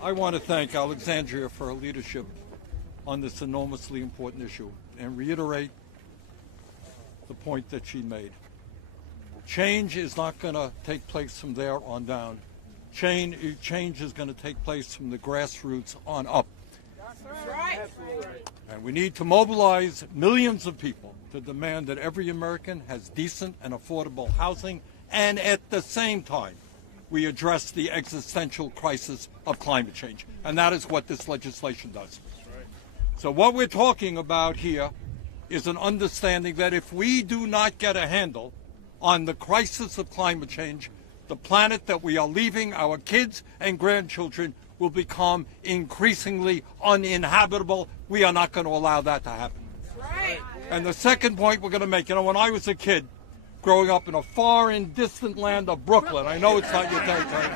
I want to thank Alexandria for her leadership on this enormously important issue and reiterate the point that she made. Change is not going to take place from there on down. Change is going to take place from the grassroots on up. That's right. And we need to mobilize millions of people to demand that every American has decent and affordable housing, and at the same time, we address the existential crisis of climate change. And that is what this legislation does. So what we're talking about here is an understanding that if we do not get a handle on the crisis of climate change, the planet that we are leaving our kids and grandchildren will become increasingly uninhabitable. We are not going to allow that to happen. Right. And the second point we're going to make, when I was a kid, growing up in a far and distant land of Brooklyn, I know it's not your territory,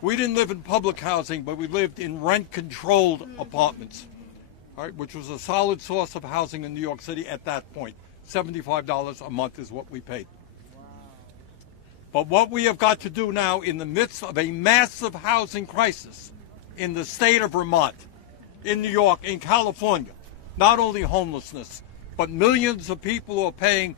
we didn't live in public housing, but we lived in rent-controlled apartments, all right, which was a solid source of housing in New York City at that point. $75 a month is what we paid. But what we have got to do now in the midst of a massive housing crisis in the state of Vermont, in New York, in California, not only homelessness, but millions of people who are paying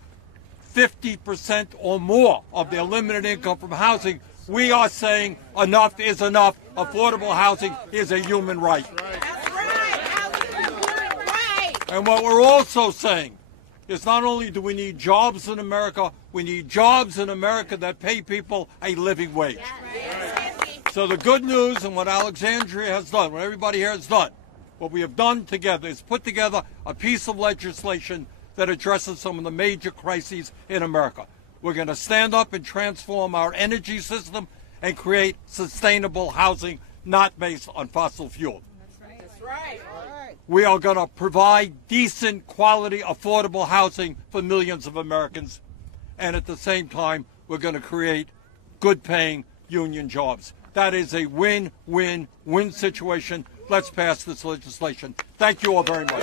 50% or more of their limited income from housing, we are saying enough is enough. Affordable housing is a human right. That's right. Housing is a human right. And what we're also saying is not only do we need jobs in America, we need jobs in America that pay people a living wage. So the good news and what Alexandria has done, what everybody here has done, what we have done together is put together a piece of legislation that addresses some of the major crises in America. We're going to stand up and transform our energy system and create sustainable housing not based on fossil fuel. That's right. We are going to provide decent, quality, affordable housing for millions of Americans. And at the same time, we're going to create good-paying union jobs. That is a win-win-win situation. Let's pass this legislation. Thank you all very much.